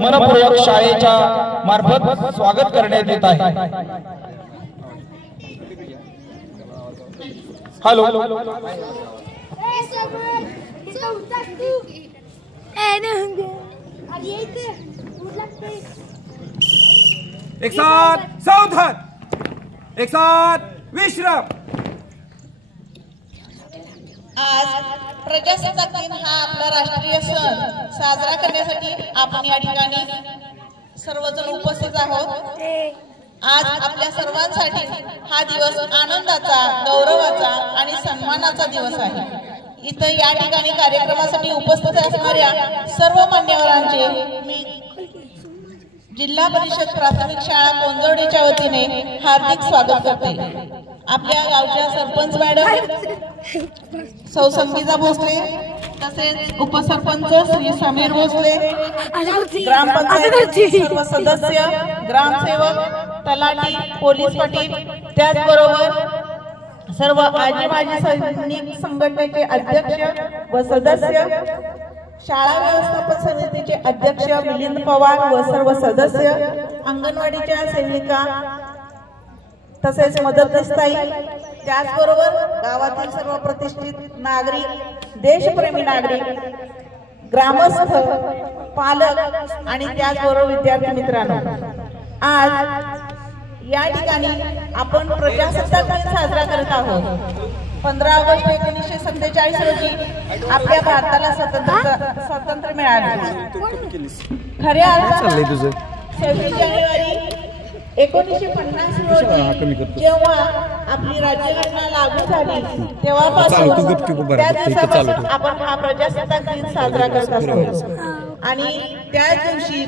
मनपूर्वक शाळेच्या मार्फत स्वागत करण्यात येत आहे। हॅलो एक साथ सावधान, एक साथ विश्राम। आज प्रजासत्ताक दिन हा आपला राष्ट्रीय सण साजरा करण्यासाठी आपण या ठिकाणी सर्वजण उपस्थित आहोत। आज आपल्या सर्वांसाठी हा दिवस आनंदाचा, गौरवाचा आणि सन्मानाचा दिवस आहे। इथे या ठिकाणी कार्यक्रमासाठी उपस्थित असणाऱ्या सर्व मान्यवरांचे मी जिल्हा परिषद प्राथमिक शाळा कोंजवडीच्या वतीने हार्दिक स्वागत करते। आपल्या गावच्या सरपंच मॅडम सौ संगीता भोसले, तसेच उपसरपंच श्री समीर भोसले, ग्रामपंचायत सर्व सदस्य, ग्रामसेवक, तलाठी, पोलीस पाटील, त्याचबरोबर सर्व आजी माजी सैनिक संघटनेचे अध्यक्ष व सदस्य, शाळा व्यवस्थापन समितीचे अध्यक्ष मिलिंद पवार व सर्व सदस्य, अंगणवाडीच्या सेविका, तसेच मदतनीसताई, त्याचबरोबर गावातील सर्व प्रतिष्ठित नागरिक, देशप्रेमी नागरिक, ग्रामस्थ, पालक आणि त्याचबरोबर विद्यार्थी मित्रांनो, आज या ठिकाणी आपण प्रजासत्ताक दिन साजरा करत आहोत। 15 ऑगस्ट 1947 रोजी आपल्या भारताला स्वातंत्र्य मिळाले। खऱ्या अर्थाने 26 जानेवारी 1950 रोजी जेव्हा आपली राज्यघटना लागू झाली तेव्हापासून त्या दिवसापासून आपण हा प्रजासत्ताक दिन साजरा करत असतो। आणि त्याच दिवशी